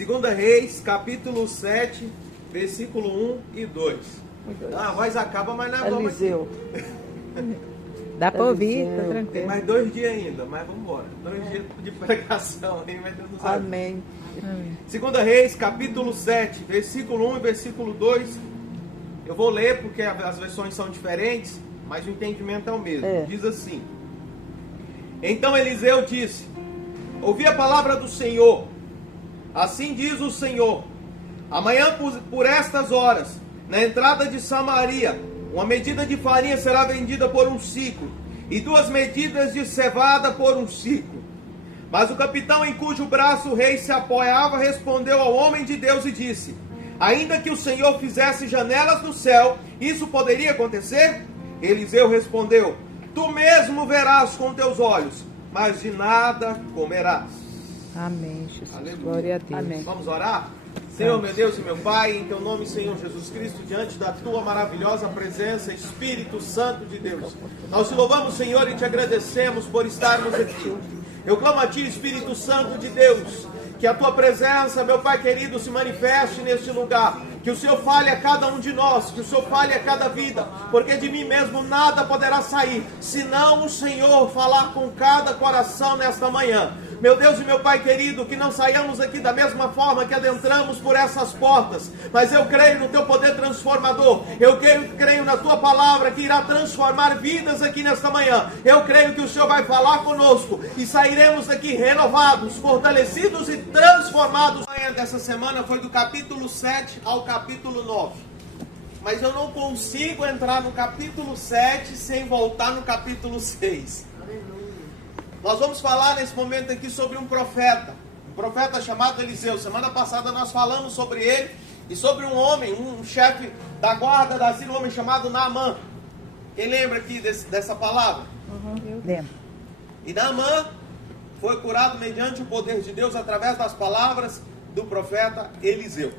Segunda Reis, capítulo 7, versículo 1 e 2. A voz acaba, mas não é bom. Eliseu. Dá para ouvir, tá Tem tranquilo. mais 2 dias ainda, mas vamos embora. 2 dias de pregação aí, mas Deus nos ajuda. Amém. Segunda Reis, capítulo 7, versículo 1 e versículo 2. Eu vou ler porque as versões são diferentes, mas o entendimento é o mesmo. Diz assim: Então Eliseu disse: Ouvi a palavra do Senhor. Assim diz o Senhor: Amanhã por estas horas, na entrada de Samaria, uma medida de farinha será vendida por 1 siclo, e 2 medidas de cevada por 1 siclo. Mas o capitão em cujo braço o rei se apoiava respondeu ao homem de Deus e disse: Ainda que o Senhor fizesse janelas no céu, isso poderia acontecer? Eliseu respondeu: Tu mesmo verás com teus olhos, mas de nada comerás. Amém, Jesus. Aleluia. Glória a Deus. Amém. Vamos orar? Senhor, meu Deus e meu Pai, em teu nome, Senhor Jesus Cristo, diante da tua maravilhosa presença, Espírito Santo de Deus, nós te louvamos, Senhor, e te agradecemos por estarmos aqui. Eu clamo a ti, Espírito Santo de Deus, que a tua presença, meu Pai querido, se manifeste neste lugar. Que o Senhor fale a cada um de nós, que o Senhor fale a cada vida, porque de mim mesmo nada poderá sair, senão o Senhor falar com cada coração nesta manhã. Meu Deus e meu Pai querido, que não saiamos aqui da mesma forma que adentramos por essas portas, mas eu creio no teu poder transformador, eu creio na tua palavra que irá transformar vidas aqui nesta manhã. Eu creio que o Senhor vai falar conosco e sairemos daqui renovados, fortalecidos e transformados. A manhã dessa semana foi do capítulo 7 ao capítulo 9. Mas eu não consigo entrar no capítulo 7 sem voltar no capítulo 6. Nós vamos falar nesse momento aqui sobre um profeta chamado Eliseu. Semana passada nós falamos sobre ele e sobre um homem, um chefe da guarda da Síria, um homem chamado Naamã. Quem lembra aqui dessa palavra? Eu lembro. E Naamã foi curado mediante o poder de Deus através das palavras do profeta Eliseu.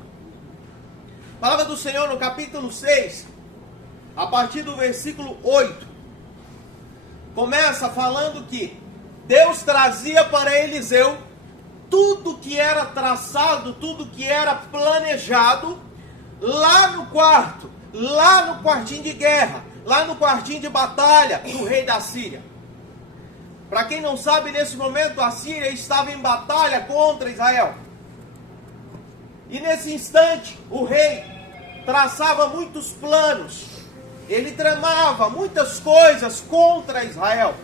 A palavra do Senhor no capítulo 6, a partir do versículo 8, começa falando que Deus trazia para Eliseu tudo que era traçado, tudo que era planejado lá no quarto, lá no quartinho de guerra, lá no quartinho de batalha do rei da Síria. Para quem não sabe, nesse momento a Síria estava em batalha contra Israel. E nesse instante o rei traçava muitos planos, ele tramava muitas coisas contra Israel.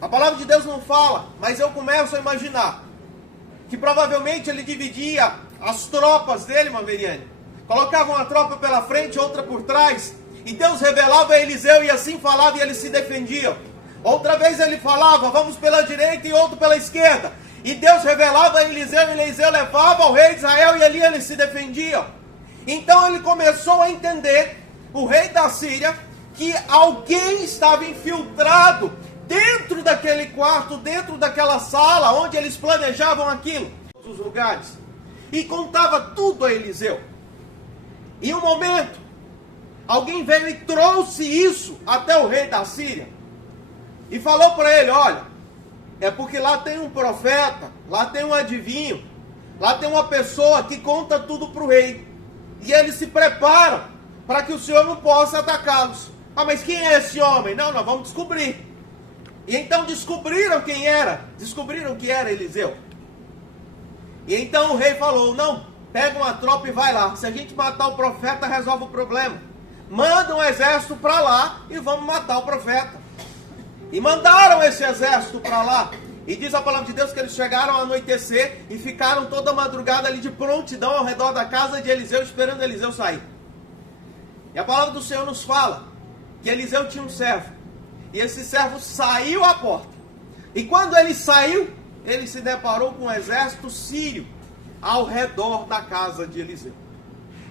A palavra de Deus não fala, mas eu começo a imaginar que provavelmente ele dividia as tropas dele, Maveriane. Colocava uma tropa pela frente, outra por trás, e Deus revelava a Eliseu e assim falava e eles se defendiam. Outra vez ele falava, vamos pela direita e outro pela esquerda. E Deus revelava a Eliseu e Eliseu levava ao rei de Israel e ali eles se defendiam. Então ele começou a entender, o rei da Síria, que alguém estava infiltrado dentro daquele quarto, dentro daquela sala, onde eles planejavam aquilo, todos os lugares, e contava tudo a Eliseu. Em um momento, alguém veio e trouxe isso até o rei da Síria, e falou para ele, olha, é porque lá tem um profeta, lá tem um adivinho, lá tem uma pessoa que conta tudo para o rei, e eles se preparam para que o senhor não possa atacá-los. Ah, mas quem é esse homem? Não, nós vamos descobrir. E então descobriram quem era, descobriram que era Eliseu. E então o rei falou, não, pega uma tropa e vai lá, se a gente matar o profeta resolve o problema. Manda um exército para lá e vamos matar o profeta. E mandaram esse exército para lá. E diz a palavra de Deus que eles chegaram ao anoitecer e ficaram toda a madrugada ali de prontidão ao redor da casa de Eliseu, esperando Eliseu sair. E a palavra do Senhor nos fala que Eliseu tinha um servo. E esse servo saiu à porta. E quando ele saiu, ele se deparou com um exército sírio ao redor da casa de Eliseu.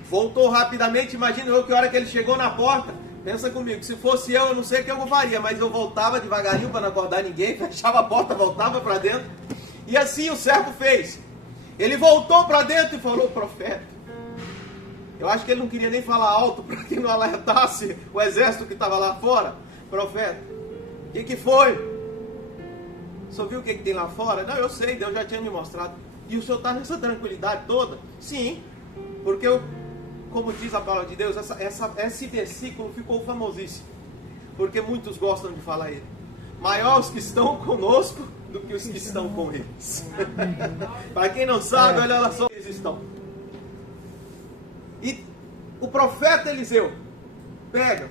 Voltou rapidamente, imagina eu que a hora que ele chegou na porta, pensa comigo, se fosse eu não sei o que eu faria, mas eu voltava devagarinho para não acordar ninguém, fechava a porta, voltava para dentro. E assim o servo fez. Ele voltou para dentro e falou, profeta. Eu acho que ele não queria nem falar alto para que não alertasse o exército que estava lá fora. Profeta, o que foi? Só viu o que tem lá fora? Não, eu sei, Deus já tinha me mostrado. E o senhor está nessa tranquilidade toda? Sim, porque como diz a palavra de Deus, esse versículo ficou famosíssimo. Porque muitos gostam de falar ele. Maior os que estão conosco do que os que estão com eles. Para quem não sabe, olha lá só eles estão. E o profeta Eliseu pega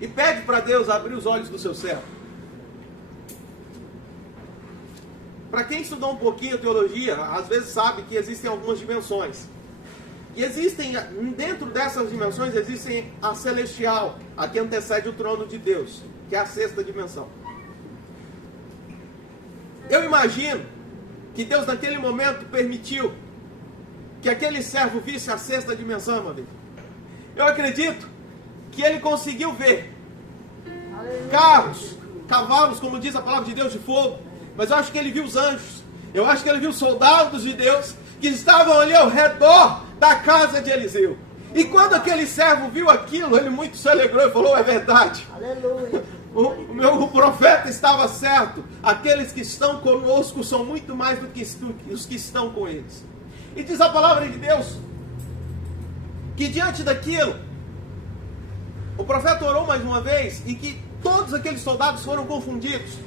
e pede para Deus abrir os olhos do seu servo. Para quem estudou um pouquinho teologia, às vezes sabe que existem algumas dimensões. E existem, dentro dessas dimensões, existem a celestial, a que antecede o trono de Deus, que é a sexta dimensão. Eu imagino que Deus naquele momento permitiu que aquele servo visse a sexta dimensão, meu Deus. Eu acredito que ele conseguiu ver carros, cavalos, como diz a palavra de Deus, de fogo. Mas eu acho que ele viu os anjos. Eu acho que ele viu soldados de Deus que estavam ali ao redor da casa de Eliseu. E quando aquele servo viu aquilo, ele muito se alegrou e falou: é verdade. Aleluia. O profeta estava certo. Aqueles que estão conosco são muito mais do que os que estão com eles. E diz a palavra de Deus que diante daquilo, o profeta orou mais uma vez e que todos aqueles soldados foram confundidos.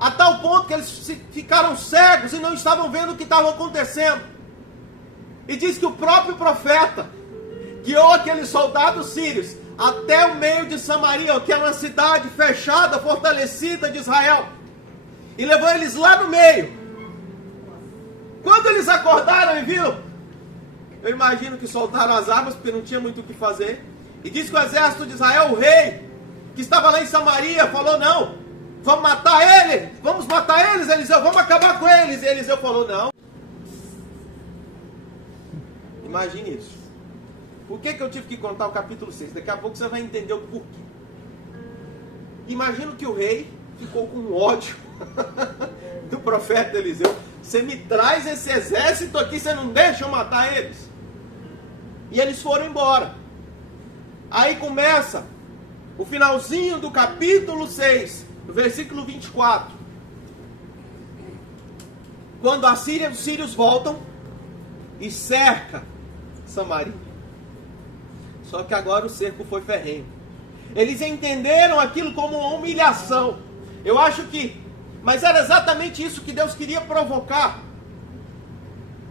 A tal ponto que eles ficaram cegos e não estavam vendo o que estava acontecendo. E diz que o próprio profeta guiou aqueles soldados sírios até o meio de Samaria, que é uma cidade fechada, fortalecida de Israel. E levou eles lá no meio. Quando eles acordaram e viram, eu imagino que soltaram as armas, porque não tinha muito o que fazer. E diz que o exército de Israel, o rei, que estava lá em Samaria, falou: não, vamos matar eles, Eliseu, vamos acabar com eles. E Eliseu falou: não. Imagine isso. Por que eu tive que contar o capítulo 6? Daqui a pouco você vai entender o porquê. Imagino que o rei ficou com ódio do profeta Eliseu. Você me traz esse exército aqui, você não deixa eu matar eles? E eles foram embora. Aí começa o finalzinho do capítulo 6, versículo 24. Quando a Síria, os sírios voltam e cerca Samaria. Só que agora o cerco foi ferrenho. Eles entenderam aquilo como uma humilhação. Eu acho que, mas era exatamente isso que Deus queria provocar.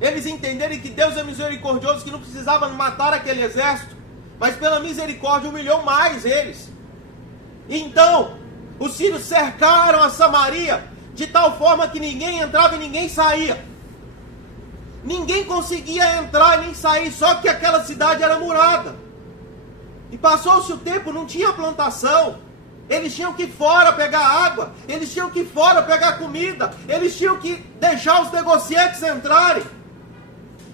Eles entenderem que Deus é misericordioso, que não precisava matar aquele exército, mas pela misericórdia humilhou mais eles. Então, os sírios cercaram a Samaria de tal forma que ninguém entrava e ninguém saía. Ninguém conseguia entrar nem sair, só que aquela cidade era murada. E passou-se o tempo, não tinha plantação. Eles tinham que ir fora pegar água, eles tinham que ir fora pegar comida, eles tinham que deixar os negociantes entrarem.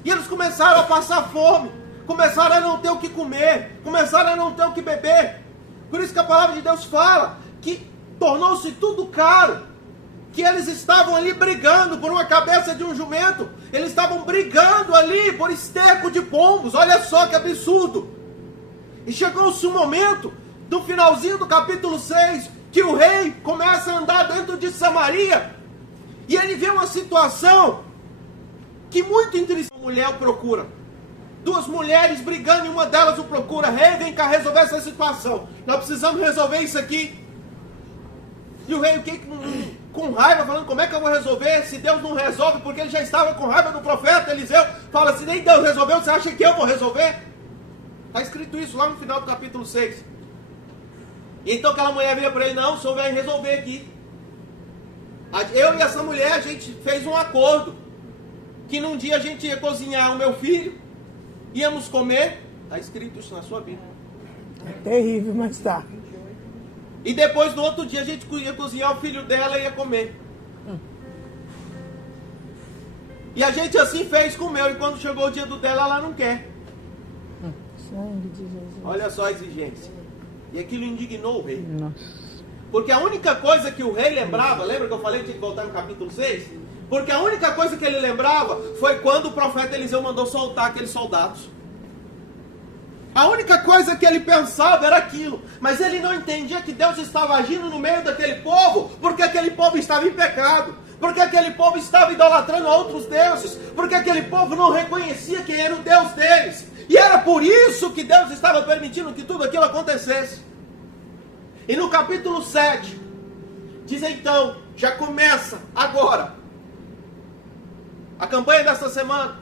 E eles começaram a passar fome, começaram a não ter o que comer, começaram a não ter o que beber. Por isso que a palavra de Deus fala que tornou-se tudo caro, que eles estavam ali brigando por uma cabeça de um jumento, eles estavam brigando ali por esterco de pombos. Olha só que absurdo. E chegou-se um momento, no finalzinho do capítulo 6, que o rei começa a andar dentro de Samaria, e ele vê uma situação que muito interessante. Uma mulher o procura, duas mulheres brigando, e uma delas o procura: rei, vem cá resolver essa situação, nós precisamos resolver isso aqui. E o rei, o que com raiva, falando: como é que eu vou resolver se Deus não resolve? Porque ele já estava com raiva do profeta Eliseu. Fala: se nem Deus resolveu, você acha que eu vou resolver? Está escrito isso lá no final do capítulo 6. E então aquela mulher vira para ele: não, o senhor vai resolver aqui. Eu e essa mulher, a gente fez um acordo, que num dia a gente ia cozinhar o meu filho, íamos comer. Está escrito isso na sua Bíblia. É terrível, mas tá. E depois, no outro dia, a gente ia cozinhar o filho dela e ia comer. E a gente assim fez com o meu. E quando chegou o dia do dela, ela não quer. Sangue de Jesus. Olha só a exigência. E aquilo indignou o rei. Nossa. Porque a única coisa que o rei lembrava, lembra que eu falei que tinha que voltar no capítulo 6? Porque a única coisa que ele lembrava foi quando o profeta Eliseu mandou soltar aqueles soldados. A única coisa que ele pensava era aquilo. Mas ele não entendia que Deus estava agindo no meio daquele povo, porque aquele povo estava em pecado. Porque aquele povo estava idolatrando outros deuses. Porque aquele povo não reconhecia quem era o Deus deles. E era por isso que Deus estava permitindo que tudo aquilo acontecesse. E no capítulo 7, diz então, já começa agora a campanha desta semana,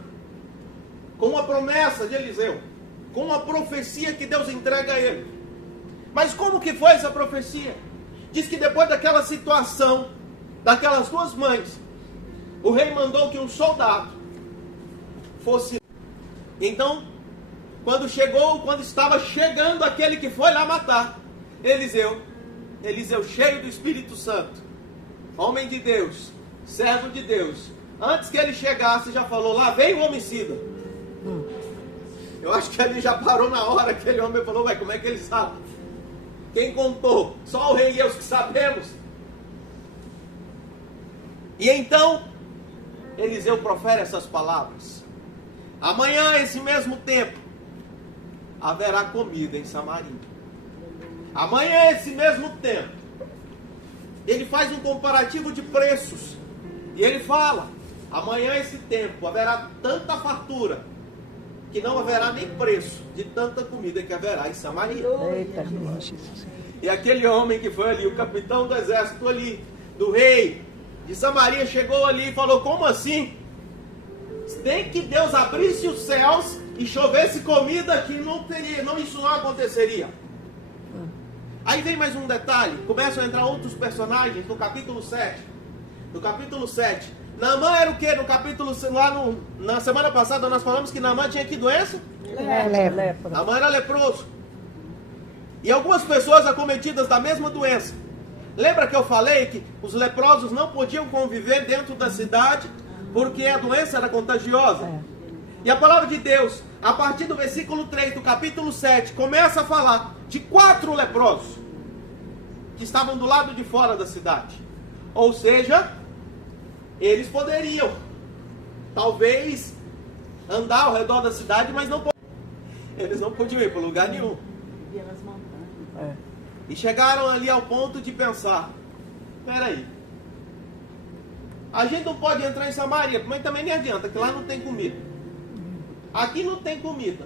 com uma promessa de Eliseu, com uma profecia que Deus entrega a ele. Mas como que foi essa profecia? Diz que depois daquela situação, daquelas duas mães, o rei mandou que um soldado fosse. Então, quando estava chegando aquele que foi lá matar, Eliseu cheio do Espírito Santo, homem de Deus, servo de Deus, antes que ele chegasse já falou, lá vem o homicida. Eu acho que ele já parou na hora, aquele homem falou, ué, como é que ele sabe? Quem contou? Só o rei e eu que sabemos. E então, Eliseu profere essas palavras. Amanhã, esse mesmo tempo, haverá comida em Samaria. Amanhã, esse mesmo tempo, ele faz um comparativo de preços. E ele fala, amanhã, esse tempo, haverá tanta fartura, que não haverá nem preço de tanta comida que haverá em Samaria. Eita, Jesus. E aquele homem que foi ali, o capitão do exército ali, do rei de Samaria, chegou ali e falou, como assim? Nem que Deus abrisse os céus e chovesse comida aqui, isso não aconteceria. Aí vem mais um detalhe, começam a entrar outros personagens no capítulo 7. No capítulo 7, Naamã era o que? No capítulo, na semana passada nós falamos que Naamã tinha que doença? Lepra. Naamã era leproso. E algumas pessoas acometidas da mesma doença. Lembra que eu falei que os leprosos não podiam conviver dentro da cidade porque a doença era contagiosa? E a palavra de Deus, a partir do versículo 3 do capítulo 7, começa a falar de 4 leprosos que estavam do lado de fora da cidade. Ou seja, eles poderiam, talvez, andar ao redor da cidade, mas não podiam. Eles não podiam ir para lugar nenhum. E chegaram ali ao ponto de pensar, peraí, a gente não pode entrar em Samaria, mas também nem adianta, que lá não tem comida. Aqui não tem comida.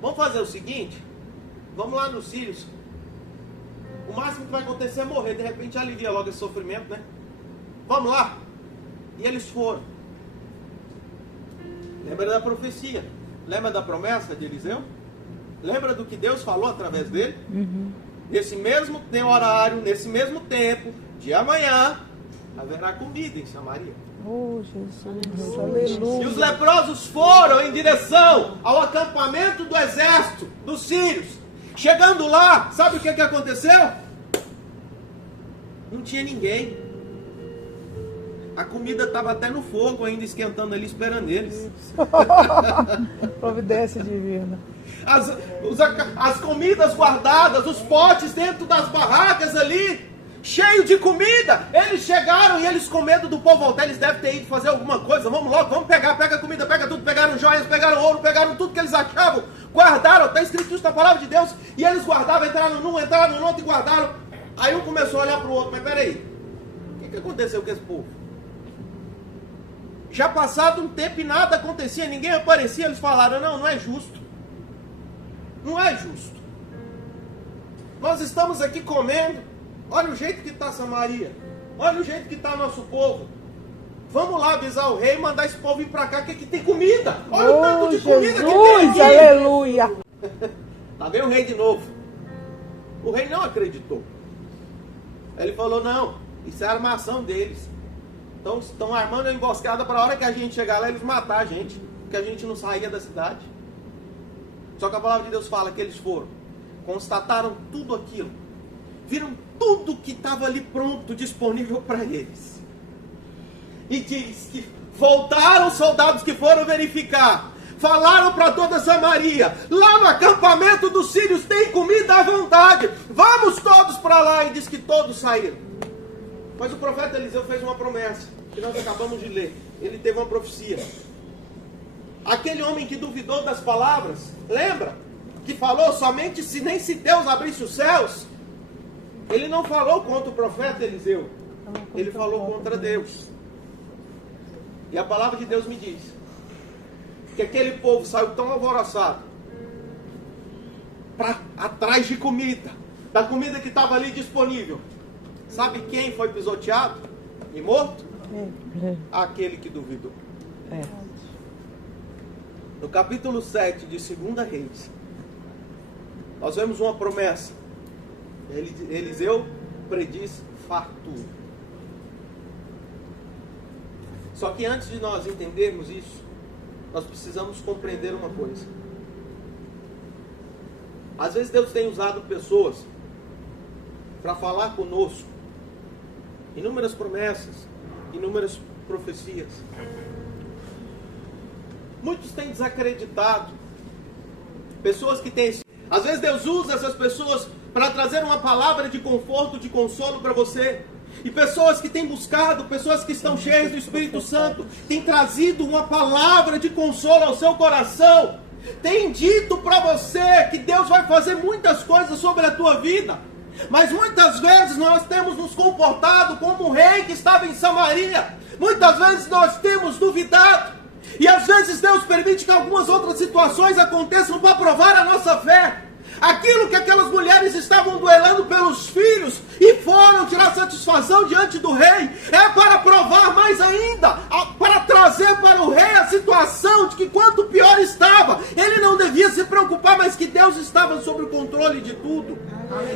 Vamos fazer o seguinte, vamos lá nos Sírios. O máximo que vai acontecer é morrer, de repente alivia logo esse sofrimento, né? Vamos lá. E eles foram. Lembra da profecia? Lembra da promessa de Eliseu? Lembra do que Deus falou através dele? Nesse mesmo horário, nesse mesmo tempo, de amanhã, haverá comida em Samaria. Oh, Jesus. Aleluia. E os leprosos foram em direção ao acampamento do exército dos sírios. Chegando lá, sabe o que aconteceu? Não tinha ninguém. A comida estava até no fogo ainda, esquentando ali, esperando eles. Providência divina. As comidas guardadas, os potes dentro das barracas ali, cheio de comida. Eles chegaram e eles, com medo do povo voltar, eles devem ter ido fazer alguma coisa. Vamos logo, vamos pegar, pega comida, pega tudo. Pegaram joias, pegaram ouro, pegaram tudo que eles achavam, guardaram. Está escrito isso na palavra de Deus. E eles guardavam, entraram num, entraram no outro e guardaram. Aí um começou a olhar para o outro, mas peraí, o que aconteceu com esse povo? Já passado um tempo e nada acontecia, ninguém aparecia. Eles falaram, não é justo. Não é justo. Nós estamos aqui comendo. Olha o jeito que está Samaria. Olha o jeito que está nosso povo. Vamos lá avisar o rei e mandar esse povo ir para cá, que aqui tem comida. Olha o tanto de comida que tem aqui. Aleluia. Lá vem o rei de novo. O rei não acreditou. Ele falou, não, isso é a armação deles. Então estão armando a emboscada para a hora que a gente chegar lá eles matar a gente, porque a gente não saía da cidade. Só que a palavra de Deus fala que eles foram, constataram tudo aquilo, viram tudo que estava ali pronto, disponível para eles. E diz que voltaram os soldados que foram verificar, falaram para toda Samaria, lá no acampamento dos sírios tem comida à vontade, vamos todos para lá. E diz que todos saíram. Mas o profeta Eliseu fez uma promessa, que nós acabamos de ler. Ele teve uma profecia. Aquele homem que duvidou das palavras, lembra? Que falou somente nem se Deus abrisse os céus. Ele não falou contra o profeta Eliseu. ele falou contra Deus. E a palavra de Deus me diz que aquele povo saiu tão alvoroçado atrás de comida, da comida que estava ali disponível. Sabe quem foi pisoteado e morto? Aquele que duvidou. No capítulo 7 de 2 Reis, nós vemos uma promessa. Eliseu prediz fartura. Só que antes de nós entendermos isso, nós precisamos compreender uma coisa. Às vezes Deus tem usado pessoas para falar conosco inúmeras promessas, inúmeras profecias. Muitos têm desacreditado. Pessoas que têm... Às vezes Deus usa essas pessoas para trazer uma palavra de conforto, de consolo para você. E pessoas que têm buscado, pessoas que estão cheias do Espírito Santo, têm trazido uma palavra de consolo ao seu coração. Tem dito para você que Deus vai fazer muitas coisas sobre a tua vida. Mas muitas vezes nós temos nos comportado como o rei que estava em Samaria. Muitas vezes nós temos duvidado. E às vezes Deus permite que algumas outras situações aconteçam para provar a nossa fé. Aquilo que aquelas mulheres estavam duelando pelos filhos e foram tirar satisfação diante do rei, é para provar mais ainda, para trazer para o rei a situação de que quanto pior estava, ele não devia se preocupar, mas que Deus estava sob o controle de tudo.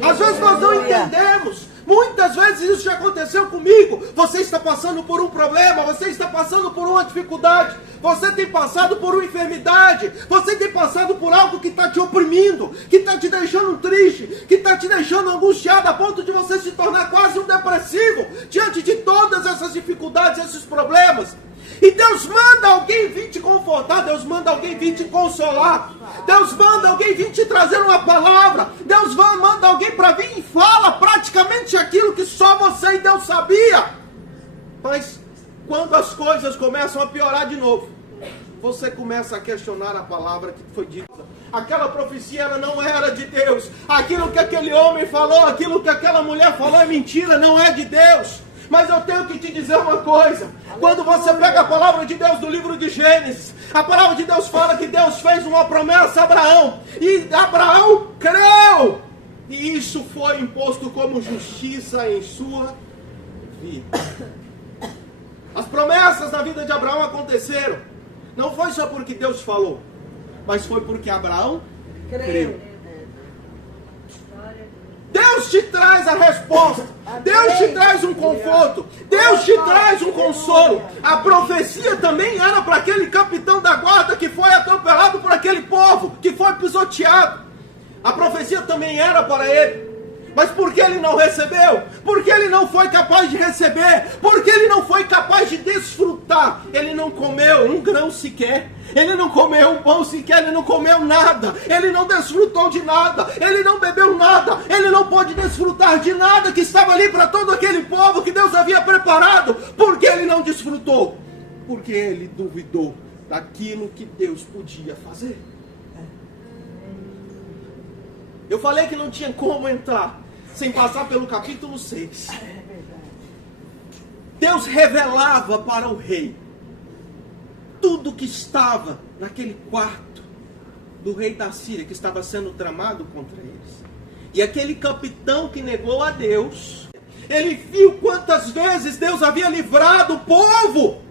Às vezes nós não entendemos. Muitas vezes isso já aconteceu comigo. Você está passando por um problema, você está passando por uma dificuldade, você tem passado por uma enfermidade, você tem passado por algo que está te oprimindo, que está te deixando triste, que está te deixando angustiado a ponto de você se tornar quase um depressivo diante de todas essas dificuldades, esses problemas. E Deus manda alguém vir te confortar, Deus manda alguém vir te consolar, Deus manda alguém vir te trazer uma palavra, Deus manda alguém para vir e fala praticamente aquilo que só você e Deus sabia. Mas quando as coisas começam a piorar de novo, você começa a questionar a palavra que foi dita. Aquela profecia ela não era de Deus, aquilo que aquele homem falou, aquilo que aquela mulher falou é mentira, não é de Deus. Mas eu tenho que te dizer uma coisa. Quando você pega a palavra de Deus do livro de Gênesis, a palavra de Deus fala que Deus fez uma promessa a Abraão. E Abraão creu. E isso foi imposto como justiça em sua vida. As promessas na vida de Abraão aconteceram. Não foi só porque Deus falou, mas foi porque Abraão creu. Deus te traz a resposta. Deus te traz um conforto. Deus te traz um consolo. A profecia também era para aquele capitão da guarda que foi atropelado por aquele povo, que foi pisoteado. A profecia também era para ele. Mas por que ele não recebeu? Porque ele não foi capaz de receber. Porque ele não foi capaz de desfrutar. Ele não comeu um grão sequer. Ele não comeu um pão sequer. Ele não comeu nada. Ele não desfrutou de nada. Ele não bebeu nada. Ele não pôde desfrutar de nada que estava ali para todo aquele povo que Deus havia preparado. Por que ele não desfrutou? Porque ele duvidou daquilo que Deus podia fazer. Eu falei que não tinha como entrar sem passar pelo capítulo 6. Deus revelava para o rei tudo que estava naquele quarto do rei da Síria, que estava sendo tramado contra eles. E aquele capitão que negou a Deus, ele viu quantas vezes Deus havia livrado o povo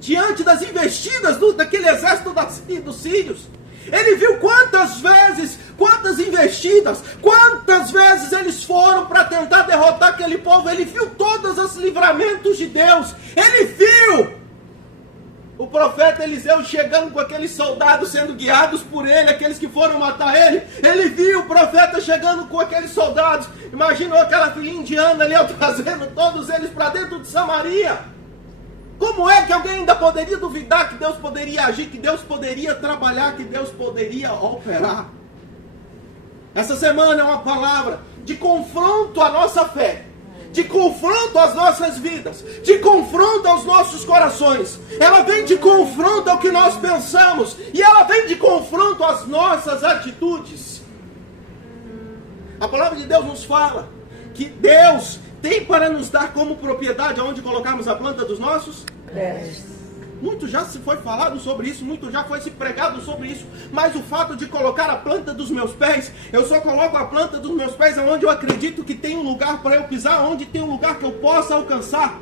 diante das investidas daquele exército dos sírios. Ele viu quantas vezes, quantas investidas, quantas vezes eles foram para tentar derrotar aquele povo. Ele viu todos os livramentos de Deus. Ele viu o profeta Eliseu chegando com aqueles soldados sendo guiados por ele, aqueles que foram matar ele. Ele viu o profeta chegando com aqueles soldados. Imaginou aquela filhinha indiana ali, trazendo todos eles para dentro de Samaria. Como é que alguém ainda poderia duvidar que Deus poderia agir, que Deus poderia trabalhar, que Deus poderia operar? Essa semana é uma palavra de confronto à nossa fé, de confronto às nossas vidas, de confronto aos nossos corações. Ela vem de confronto ao que nós pensamos e ela vem de confronto às nossas atitudes. A palavra de Deus nos fala que Deus tem para nos dar como propriedade aonde colocarmos a planta dos nossos pés. Muito já se foi falado sobre isso, muito já foi se pregado sobre isso, mas o fato de colocar a planta dos meus pés, eu só coloco a planta dos meus pés onde eu acredito que tem um lugar para eu pisar, onde tem um lugar que eu possa alcançar.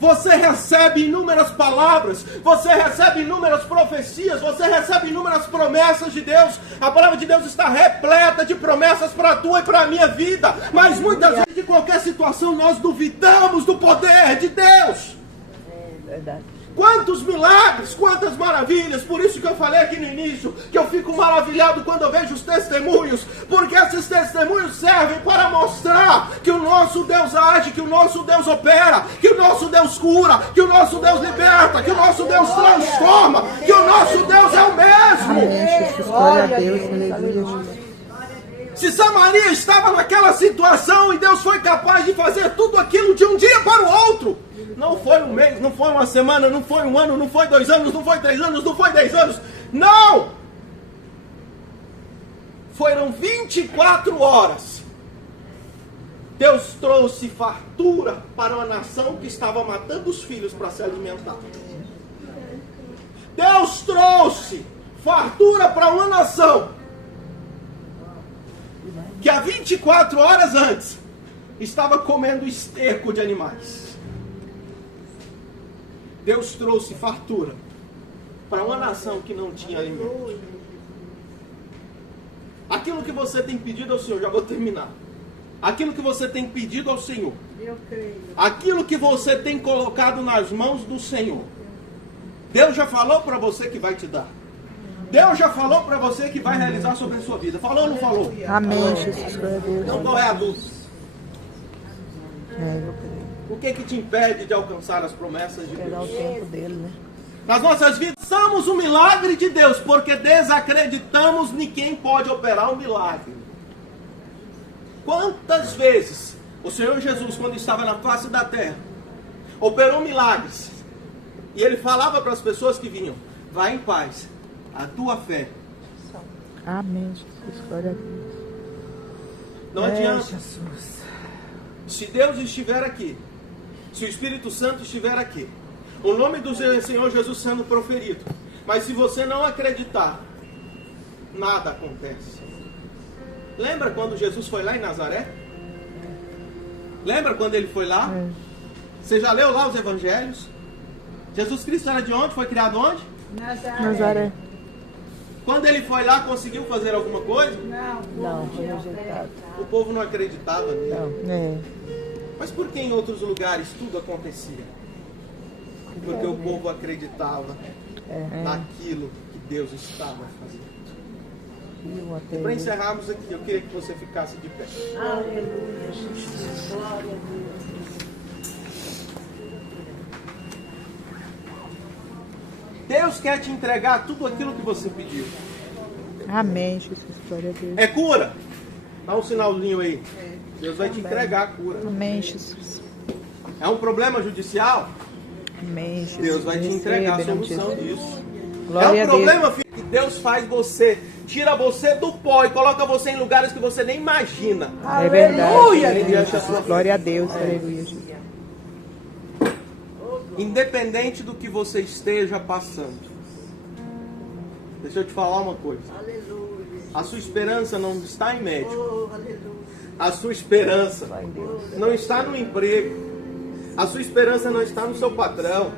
Você recebe inúmeras palavras, você recebe inúmeras profecias, você recebe inúmeras promessas de Deus. A palavra de Deus está repleta de promessas para a tua e para a minha vida. Mas muitas vezes, de qualquer situação, nós duvidamos do poder de Deus. É verdade. Quantos milagres, quantas maravilhas. Por isso que eu falei aqui no início, que eu fico maravilhado quando eu vejo os testemunhos, porque esses testemunhos servem para mostrar que o nosso Deus age, que o nosso Deus opera, que o nosso Deus cura, que o nosso Deus liberta, que o nosso Deus transforma, que o nosso Deus é o mesmo. Amém, Jesus. Glória a Deus. Aleluia. Se Samaria estava naquela situação e Deus foi capaz de fazer tudo aquilo de um dia para o outro, não foi um mês, não foi uma semana, não foi um ano, não foi 2 anos, não foi 3 anos, não foi 10 anos, não! Foram 24 horas. Deus trouxe fartura para uma nação que estava matando os filhos para se alimentar. Deus trouxe fartura para uma nação que há 24 horas antes estava comendo esterco de animais. Deus trouxe fartura para uma nação que não tinha alimento. Aquilo que você tem pedido ao Senhor, já vou terminar. Aquilo que você tem pedido ao Senhor, aquilo que você tem colocado nas mãos do Senhor, Deus já falou para você que vai te dar. Deus já falou para você que vai realizar sobre a sua vida. Falou ou não falou? Amém, Jesus. Glória a Deus. Então qual é a dúvida? Eu creio. O que te impede de alcançar as promessas de Esperar o Deus? tempo dele, né? Nas nossas vidas, somos um milagre de Deus, porque desacreditamos em quem pode operar um milagre. Quantas vezes o Senhor Jesus, quando estava na face da terra, operou milagres, e Ele falava para as pessoas que vinham: vai em paz, a tua fé. Amém, Jesus. Glória a Deus. Não adianta. Jesus. Se Deus estiver aqui, se o Espírito Santo estiver aqui, o nome do Senhor Jesus sendo proferido, mas se você não acreditar, nada acontece. Lembra quando Jesus foi lá em Nazaré? Lembra quando ele foi lá? Você já leu lá os evangelhos? Jesus Cristo era de onde? Foi criado onde? Nazaré. Quando ele foi lá, conseguiu fazer alguma coisa? Não, foi rejeitado. O povo não acreditava nele. É. Mas por que em outros lugares tudo acontecia? Porque o povo acreditava naquilo que Deus estava fazendo. Para encerrarmos aqui, eu queria que você ficasse de pé. Aleluia, Jesus. Glória a Deus. Deus quer te entregar tudo aquilo que você pediu. Amém, Jesus. Glória a Deus. É cura? Dá um sinalzinho aí. Deus vai te entregar a cura. Amém, Jesus. É um problema judicial? Amém, Jesus. Deus vai te entregar a Receba, em nome de solução Jesus. disso. Glória É a um Deus. problema, filho, que Deus faz você, tira você do pó e coloca você em lugares que você nem imagina. É verdade. Ele acha a sua vida. Glória a Deus. Aleluia, Jesus. Independente do que você esteja passando. Deixa eu te falar uma coisa. A sua esperança não está em médico. A sua esperança não está no emprego. A sua esperança não está no seu patrão.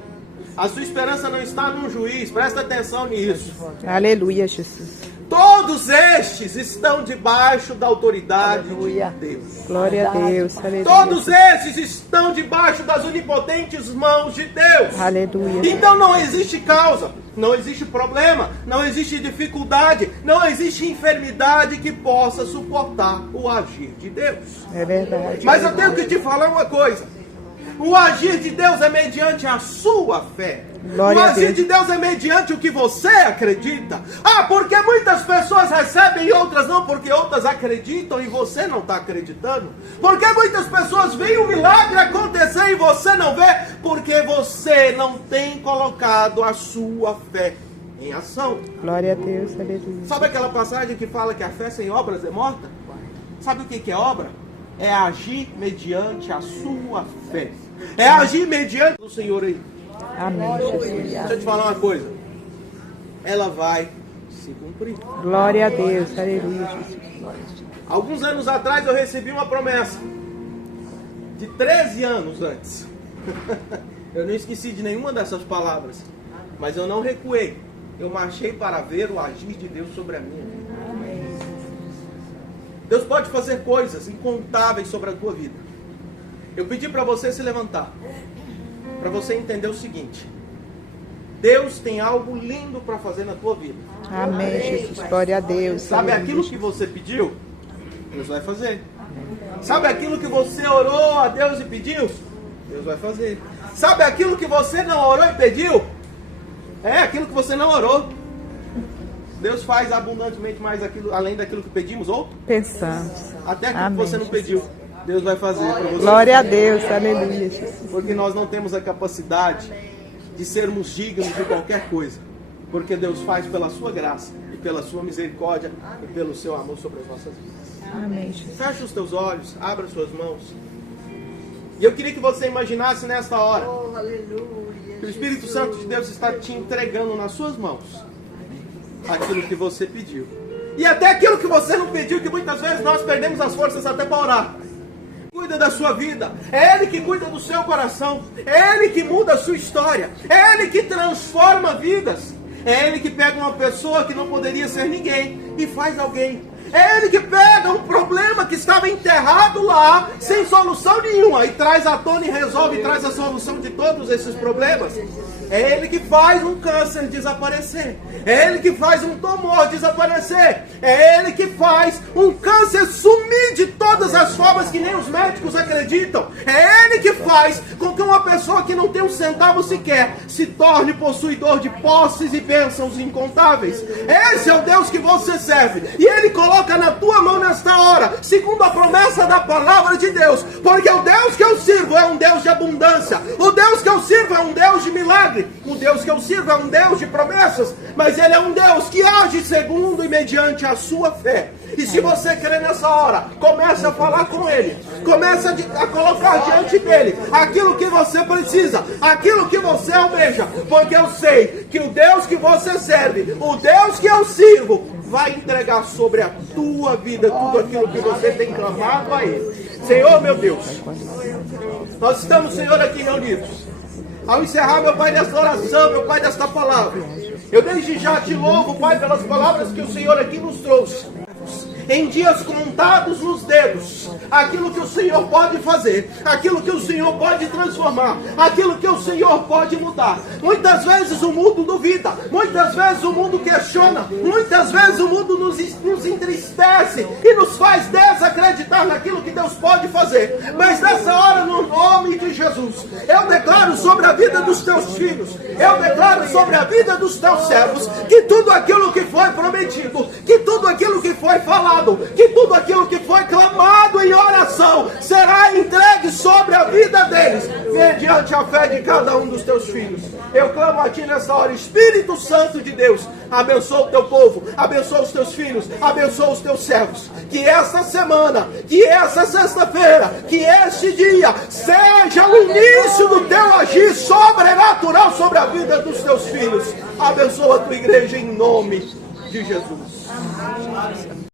A sua esperança não está num juiz. Presta atenção nisso. Aleluia, Jesus. Todos estes estão debaixo da autoridade Aleluia. de Deus. Glória a Deus. Aleluia. Todos esses estão debaixo das onipotentes mãos de Deus. Aleluia. Então não existe causa, não existe problema, não existe dificuldade, não existe enfermidade que possa suportar o agir de Deus. É verdade. Mas eu tenho que te falar uma coisa. O agir de Deus é mediante a sua fé. Glória O a agir Deus. de Deus é mediante o que você acredita. Ah, porque muitas pessoas recebem e outras não, porque outras acreditam e você não está acreditando. Porque muitas pessoas veem o milagre acontecer e você não vê, porque você não tem colocado a sua fé em ação. Glória a Deus. Aleluia. Sabe aquela passagem que fala que a fé sem obras é morta? Sabe o que é obra? é agir mediante a sua fé. É agir mediante o Senhor aí. Amém, Jesus. Deixa eu te falar uma coisa. Ela vai se cumprir. Glória a Deus. Aleluia, Jesus. Alguns anos atrás eu recebi uma promessa. De 13 anos antes. Eu não esqueci de nenhuma dessas palavras. Mas eu não recuei. Eu marchei para ver o agir de Deus sobre a minha vida. Deus pode fazer coisas incontáveis sobre a tua vida. Eu pedi para você se levantar. Para você entender o seguinte. Deus tem algo lindo para fazer na tua vida. Amém, Jesus. Glória a Deus. Sabe aquilo que você pediu? Deus vai fazer. Sabe aquilo que você orou a Deus e pediu? Deus vai fazer. Sabe aquilo que você não orou e pediu? É aquilo que você não orou. Deus faz abundantemente mais aquilo, além daquilo que pedimos ou Pensamos. até aquilo Amém, que você não pediu. Deus vai fazer para você. Glória a Deus. Aleluia, Jesus. Porque nós não temos a capacidade de sermos dignos de qualquer coisa. Porque Deus faz pela sua graça e pela sua misericórdia e pelo seu amor sobre as nossas vidas. Amém, Jesus. Feche os teus olhos, abra suas mãos. E eu queria que você imaginasse nesta hora Oh, aleluia. que o Espírito Santo de Deus está te entregando nas suas mãos aquilo que você pediu. E até aquilo que você não pediu, que muitas vezes nós perdemos as forças até para orar. Cuida da sua vida, é Ele que cuida do seu coração, é Ele que muda a sua história, é Ele que transforma vidas, é Ele que pega uma pessoa que não poderia ser ninguém e faz alguém. É Ele que pega um problema que estava enterrado lá, sem solução nenhuma, e traz à tona e resolve, e traz a solução de todos esses problemas. É Ele que faz um câncer desaparecer. É Ele que faz um tumor desaparecer. É Ele que faz um câncer sumir de todas as formas que nem os médicos acreditam. É Ele que faz com que uma pessoa que não tem um centavo sequer se torne possuidor de posses e bênçãos incontáveis. Esse é o Deus que você serve. E Ele coloca na tua mão nesta hora, segundo a promessa da palavra de Deus. Porque o Deus que eu sirvo é um Deus de abundância. O Deus que eu sirvo é um Deus de milagre. O Deus que eu sirvo é um Deus de promessas, mas Ele é um Deus que age segundo e mediante a sua fé. E se você crê nessa hora, comece a falar com Ele, comece a colocar diante dEle aquilo que você precisa, aquilo que você almeja, porque eu sei que o Deus que você serve, o Deus que eu sirvo, vai entregar sobre a tua vida tudo aquilo que você tem clamado a Ele. Senhor, meu Deus, nós estamos, Senhor, aqui reunidos. Ao encerrar, meu Pai, desta oração, meu Pai, desta palavra, eu desde já te louvo, Pai, pelas palavras que o Senhor aqui nos trouxe. Em dias contados nos dedos, aquilo que o Senhor pode fazer, aquilo que o Senhor pode transformar, aquilo que o Senhor pode mudar. Muitas vezes o mundo duvida, muitas vezes o mundo questiona, muitas vezes o mundo nos entristece e nos faz desacreditar naquilo que Deus pode fazer. Mas nessa hora, no nome de Jesus, eu declaro sobre a vida dos teus filhos, eu declaro sobre a vida dos teus servos, que tudo aquilo que foi prometido, que tudo aquilo que foi falado, que tudo aquilo que foi clamado em oração será entregue sobre a vida deles, mediante a fé de cada um dos teus filhos. Eu clamo a Ti nessa hora, Espírito Santo de Deus, abençoa o Teu povo, abençoa os Teus filhos, abençoa os Teus servos. Que esta semana, que essa sexta-feira, que este dia seja o início do Teu agir sobrenatural sobre a vida dos Teus filhos. Abençoa a Tua igreja em nome de Jesus.